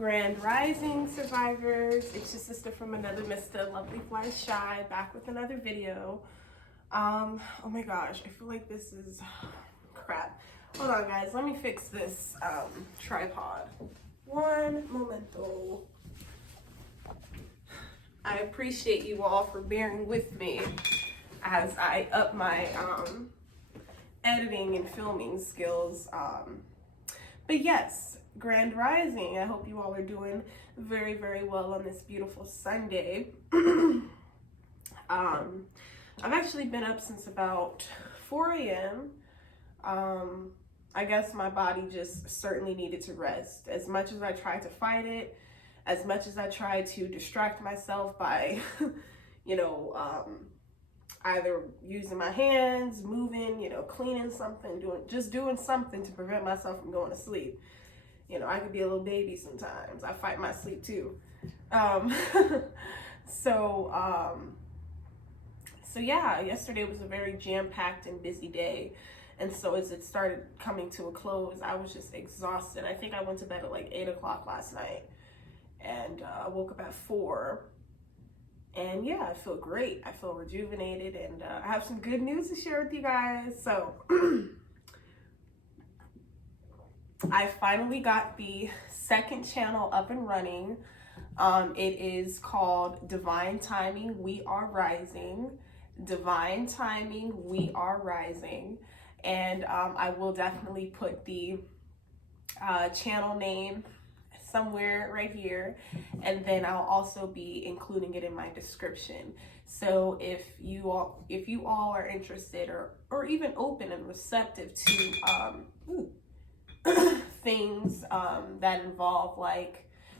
Grand Rising survivors. It's your sister from another Mister Lovely Fly Shy, back with another video. Oh my gosh, I feel like this is crap. Hold on guys, let me fix this tripod. One momento. I appreciate you all for bearing with me as I up my editing and filming skills. But yes, Grand Rising. I hope you all are doing very, very well on this beautiful Sunday. I've actually been up since about 4 a.m. I guess my body just certainly needed to rest. As much as I tried to fight it, as much as I tried to distract myself by, either using my hands, moving, cleaning something, doing something to prevent myself from going to sleep. I could be a little baby sometimes. I fight my sleep too. So yeah, yesterday was a very jam-packed and busy day. And so as it started coming to a close, I was just exhausted. I think I went to bed at like 8 o'clock last night, and I woke up at 4. And yeah, I feel great. I feel rejuvenated, and I have some good news to share with you guys. So I finally got the second channel up and running. It is called Divine Timing, We Are Rising. Divine Timing, We Are Rising. And I will definitely put the channel name somewhere right here, and then I'll also be including it in my description. So if you all are interested or even open and receptive to things that involve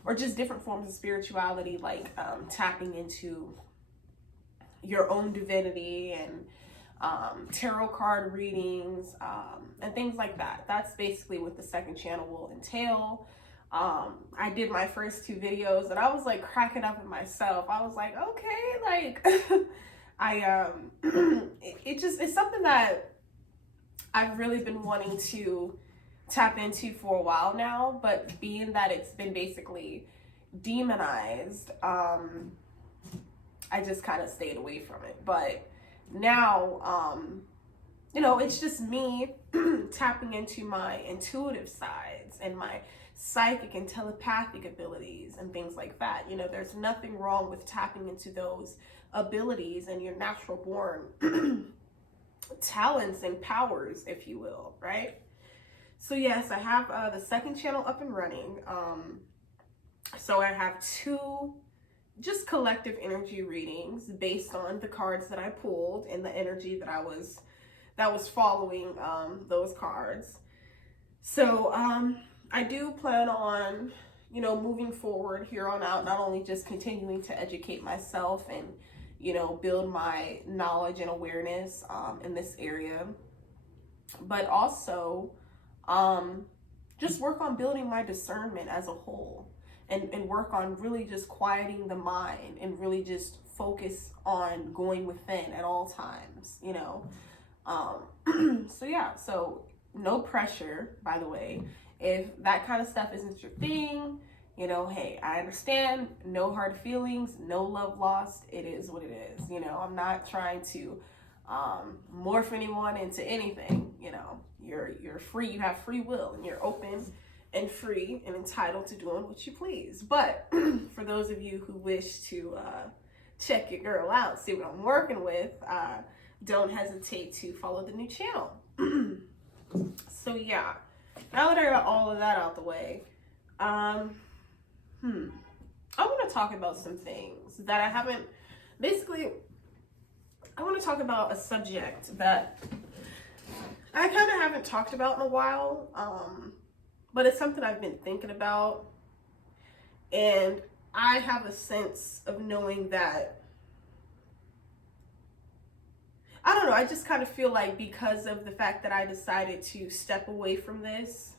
or just different forms of spirituality, like tapping into your own divinity and tarot card readings and things like that. That's basically what the second channel will entail. I did my first 2 videos and I was like cracking up at myself. I was like, okay, it's something that I've really been wanting to tap into for a while now, but being that it's been basically demonized, I just kind of stayed away from it. But now, it's just me tapping into my intuitive sides and my psychic and telepathic abilities and things like that. There's nothing wrong with tapping into those abilities and your natural born talents and powers, if you will, right? So yes, I have the second channel up and running. So I have 2 just collective energy readings based on the cards that I pulled and the energy that was following those cards. So I do plan on, moving forward here on out, not only just continuing to educate myself and, build my knowledge and awareness in this area, but also just work on building my discernment as a whole, and work on really just quieting the mind and really just focus on going within at all times, So yeah, so no pressure, by the way. If that kind of stuff isn't your thing, hey, I understand. No hard feelings, no love lost. It is what it is. I'm not trying to morph anyone into anything. You're free. You have free will, and you're open and free and entitled to doing what you please. But for those of you who wish to check your girl out, see what I'm working with, don't hesitate to follow the new channel. So yeah, now that I got all of that out the way, I want to talk about some things that I haven't, I want to talk about a subject that I kind of haven't talked about in a while, but it's something I've been thinking about, and I have a sense of knowing that, I don't know, I just kind of feel like because of the fact that I decided to step away from this,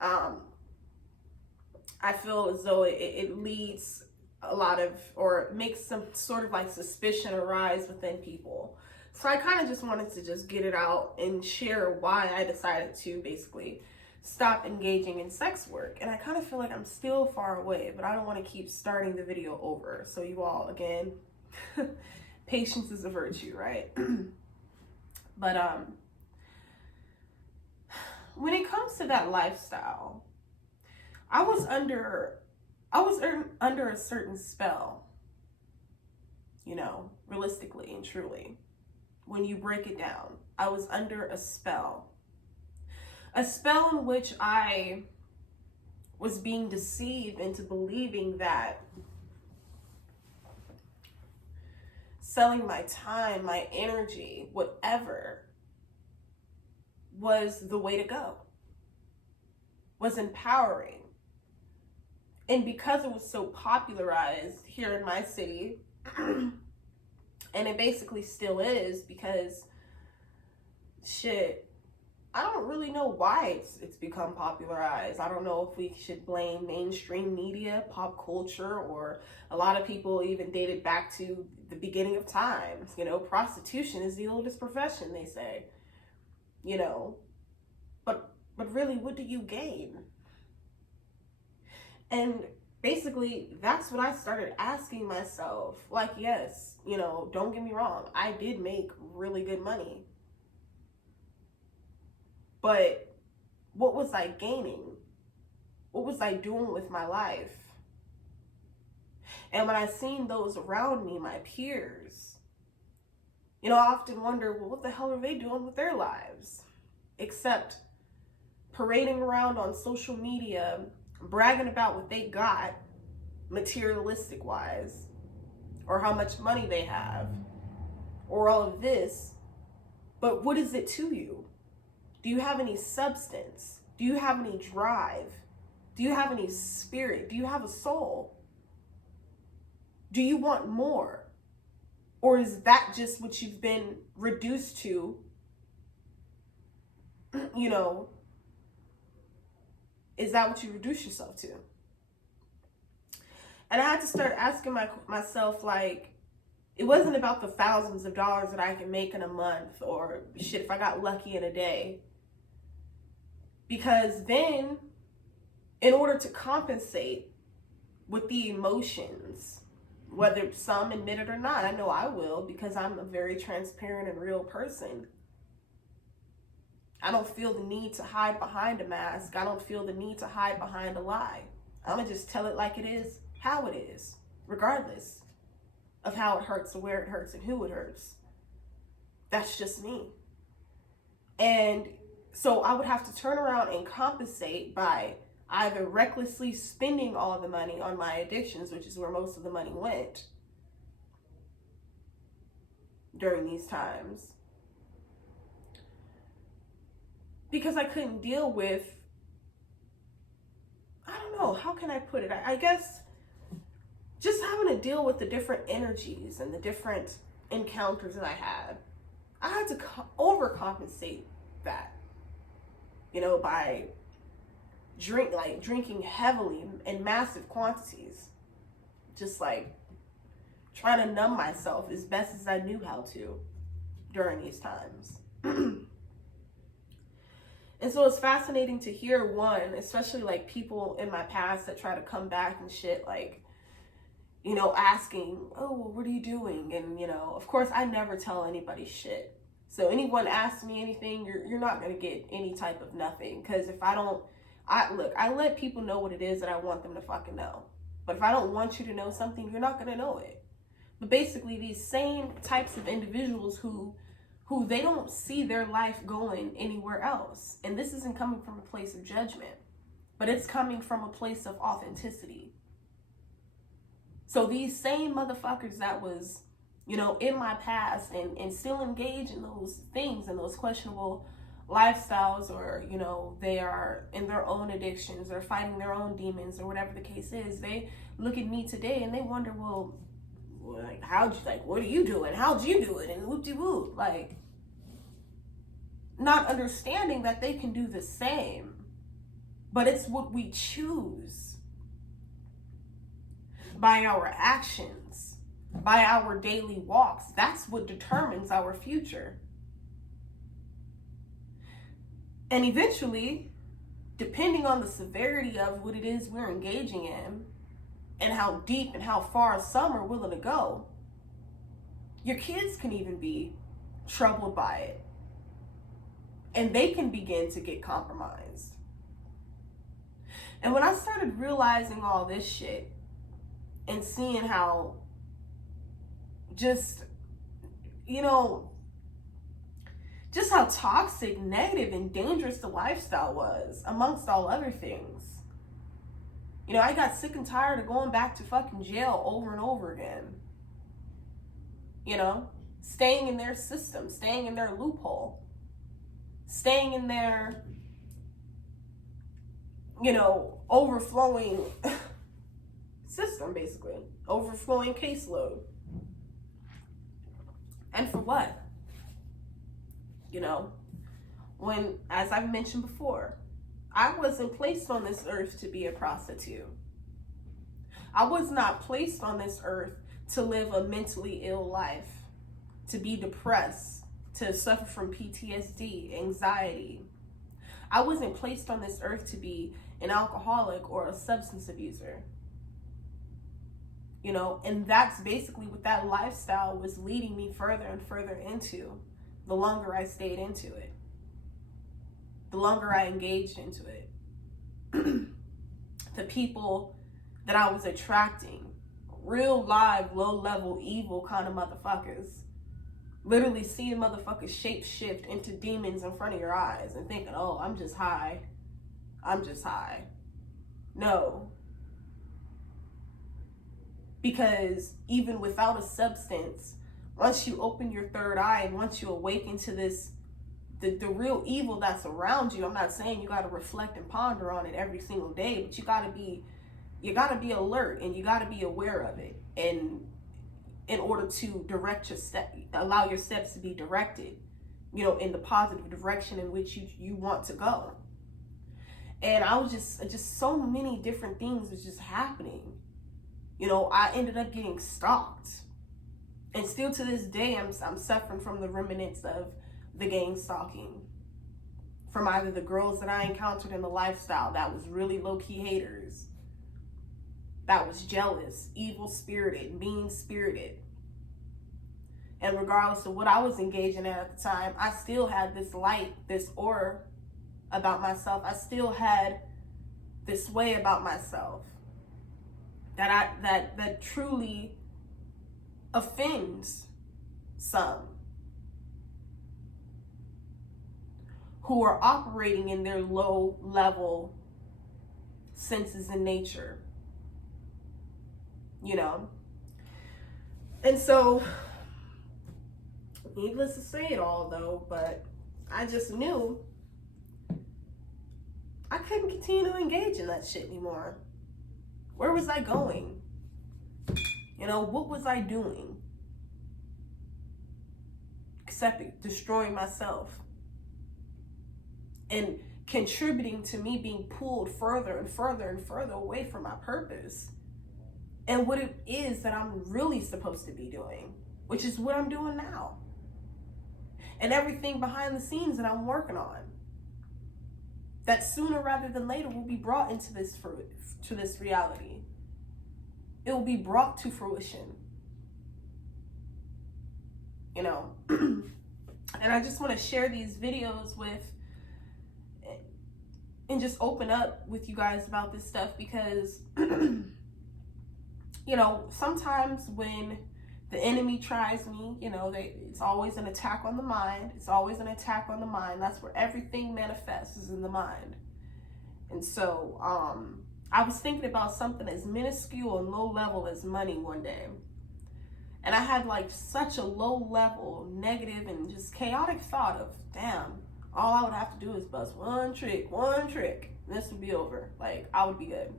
I feel as though it leads a lot of, or makes some sort of suspicion arise within people. So I kind of just wanted to just get it out and share why I decided to basically stop engaging in sex work. And I kind of feel like I'm still far away, but I don't want to keep starting the video over. So you all, again, patience is a virtue, right? But when it comes to that lifestyle, I was under a certain spell, you know, realistically and truly. When you break it down, I was under a spell in which I was being deceived into believing that selling my time, my energy, whatever, was the way to go, was empowering. And because it was so popularized here in my city, and it basically still is, because shit, I don't really know why it's become popularized. I don't know if we should blame mainstream media, pop culture, or a lot of people even dated back to the beginning of times. You know, prostitution is the oldest profession, they say. You know, but really, what do you gain? And basically, that's what I started asking myself. Like, yes, you know, don't get me wrong, I did make really good money. But what was I gaining? What was I doing with my life? And when I seen those around me, my peers, you know, I often wonder, well, what the hell are they doing with their lives? Except parading around on social media, bragging about what they got, materialistic wise, or how much money they have, or all of this. But what is it to you? Do you have any substance? Do you have any drive? Do you have any spirit? Do you have a soul? Do you want more? Or is that just what you've been reduced to? You know, is that what you reduce yourself to? And I had to start asking myself, like, it wasn't about the thousands of dollars that I can make in a month, or shit, if I got lucky in a day. Because then, in order to compensate with the emotions, whether some admit it or not, I know I will, because I'm a very transparent and real person. I don't feel the need to hide behind a mask. I don't feel the need to hide behind a lie. I'm gonna just tell it like it is, how it is, regardless of how it hurts or where it hurts and who it hurts. That's just me. And so I would have to turn around and compensate by either recklessly spending all the money on my addictions, which is where most of the money went during these times, because I couldn't deal with, I don't know, how can I put it? I guess just having to deal with the different energies and the different encounters that I had to overcompensate that, you know, by drinking heavily in massive quantities, just like trying to numb myself as best as I knew how to during these times. And so it's fascinating to hear, one, especially like people in my past that try to come back and shit, like, you know, asking, oh, well, what are you doing? And, you know, of course, I never tell anybody shit. So anyone asks me anything, you're not going to get any type of nothing. Because if I don't, I let people know what it is that I want them to fucking know. But if I don't want you to know something, you're not going to know it. But basically, these same types of individuals who they don't see their life going anywhere else. And this isn't coming from a place of judgment, but it's coming from a place of authenticity. So these same motherfuckers that was, you know, in my past and still engage in those things and those questionable lifestyles, or, you know, they are in their own addictions or fighting their own demons or whatever the case is, they look at me today and they wonder, well, like, what are you doing? How'd you do it? And whoop-de-whoop. Like, not understanding that they can do the same, but it's what we choose by our actions, by our daily walks. That's what determines our future. And eventually, depending on the severity of what it is we're engaging in and how deep and how far some are willing to go, your kids can even be troubled by it. And they can begin to get compromised. And when I started realizing all this shit and seeing how just, just how toxic, negative, and dangerous the lifestyle was, amongst all other things. I got sick and tired of going back to fucking jail over and over again. Staying in their system, staying in their loophole, staying in their, overflowing system, basically. Overflowing caseload. And for what? When, as I've mentioned before, I wasn't placed on this earth to be a prostitute. I was not placed on this earth to live a mentally ill life, to be depressed, to suffer from PTSD, anxiety. I wasn't placed on this earth to be an alcoholic or a substance abuser. And that's basically what that lifestyle was leading me further and further into, the longer I stayed into it, the longer I engaged into it. The people that I was attracting, real live, low-level, evil kind of motherfuckers, literally seeing motherfuckers shape shift into demons in front of your eyes and thinking, oh, I'm just high. No. Because even without a substance, once you open your third eye and once you awaken to this, the real evil that's around you, I'm not saying you got to reflect and ponder on it every single day, but you got to be alert and you got to be aware of it. And in order to direct your step, allow your steps to be directed, in the positive direction in which you want to go. And I was just so many different things was just happening. I ended up getting stalked. And still to this day, I'm suffering from the remnants of the gang stalking. From either the girls that I encountered in the lifestyle that was really low-key haters, that was jealous, evil-spirited, mean-spirited. And regardless of what I was engaging in at the time, I still had this light, this aura about myself. I still had this way about myself that truly offends some who are operating in their low level senses in nature, And so, needless to say it all though, but I just knew I couldn't continue to engage in that shit anymore. Where was I going? What was I doing? Except destroying myself and contributing to me being pulled further and further and further away from my purpose and what it is that I'm really supposed to be doing, which is what I'm doing now. And everything behind the scenes that I'm working on, that sooner rather than later will be brought into this reality. It will be brought to fruition. And I just want to share these videos and just open up with you guys about this stuff because, sometimes when the enemy tries me, it's always an attack on the mind. It's always an attack on the mind. That's where everything manifests, is in the mind. And so, I was thinking about something as minuscule and low level as money one day. And I had such a low level, negative, and just chaotic thought of, damn, all I would have to do is bust one trick, and this would be over. I would be good.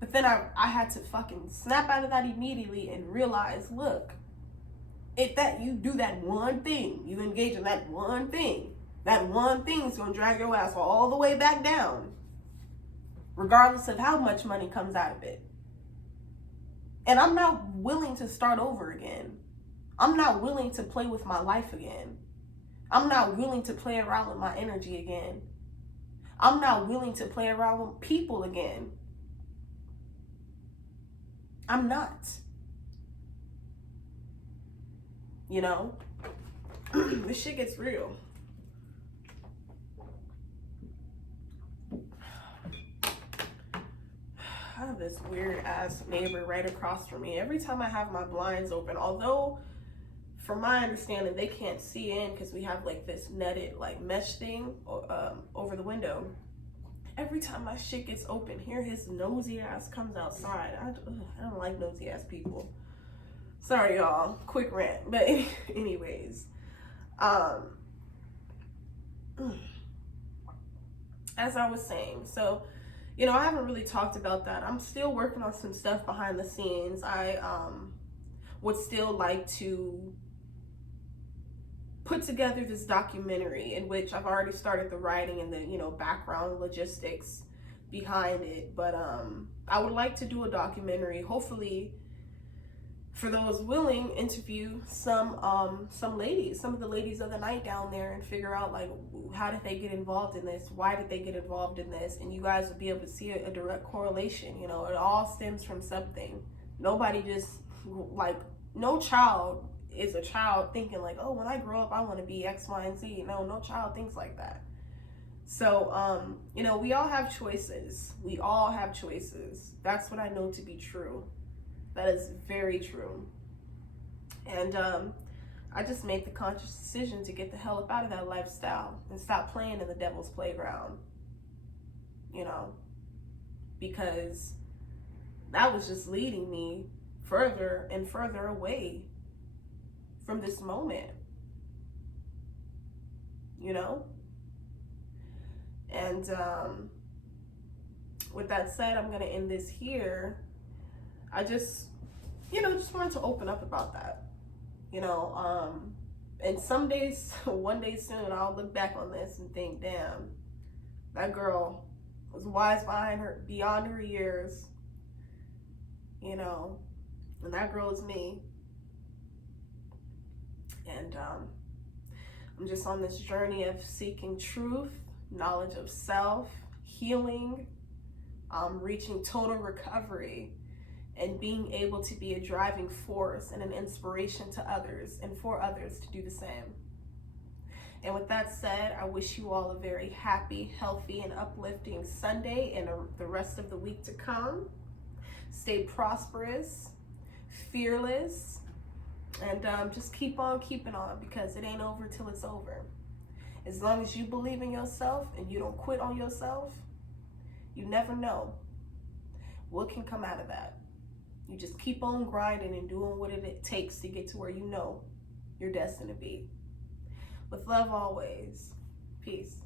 But then I had to fucking snap out of that immediately and realize, look, if you do that one thing, you engage in that one thing is gonna drag your ass all the way back down, regardless of how much money comes out of it. And I'm not willing to start over again. I'm not willing to play with my life again. I'm not willing to play around with my energy again. I'm not willing to play around with people again. I'm not. You know? This shit gets real. I have this weird ass neighbor right across from me. Every time I have my blinds open, although from my understanding they can't see in because we have like this netted like mesh thing over the window. Every time my shit gets open, here his nosy ass comes outside. I don't like nosy ass people. Sorry y'all, quick rant. But anyways, as I was saying, so you know, I haven't really talked about that. I'm still working on some stuff behind the scenes. I would still like to put together this documentary in which I've already started the writing and the, you know, background logistics behind it. But I would like to do a documentary, hopefully, for those willing, interview some ladies, some of the ladies of the night down there, and figure out like how did they get involved in this, why did they get involved in this, and you guys will be able to see a direct correlation. You know, it all stems from something. Nobody just like, no child is a child thinking like, oh, when I grow up I want to be X, Y, and Z. No child thinks like that. So you know, we all have choices. We all have choices. That's what I know to be true. That is very true. And I just made the conscious decision to get the hell up out of that lifestyle and stop playing in the devil's playground. You know, because that was just leading me further and further away from this moment. You know? And with that said, I'm going to end this here. I just, you know, just wanted to open up about that, you know, and some days, one day soon, I'll look back on this and think, damn, that girl was wise beyond her years, you know, and that girl is me. And I'm just on this journey of seeking truth, knowledge of self, healing, reaching total recovery, and being able to be a driving force and an inspiration to others and for others to do the same. And with that said, I wish you all a very happy, healthy, and uplifting Sunday and the rest of the week to come. Stay prosperous, fearless, and just keep on keeping on, because it ain't over till it's over. As long as you believe in yourself and you don't quit on yourself, you never know what can come out of that. You just keep on grinding and doing what it takes to get to where you know you're destined to be. With love always. Peace.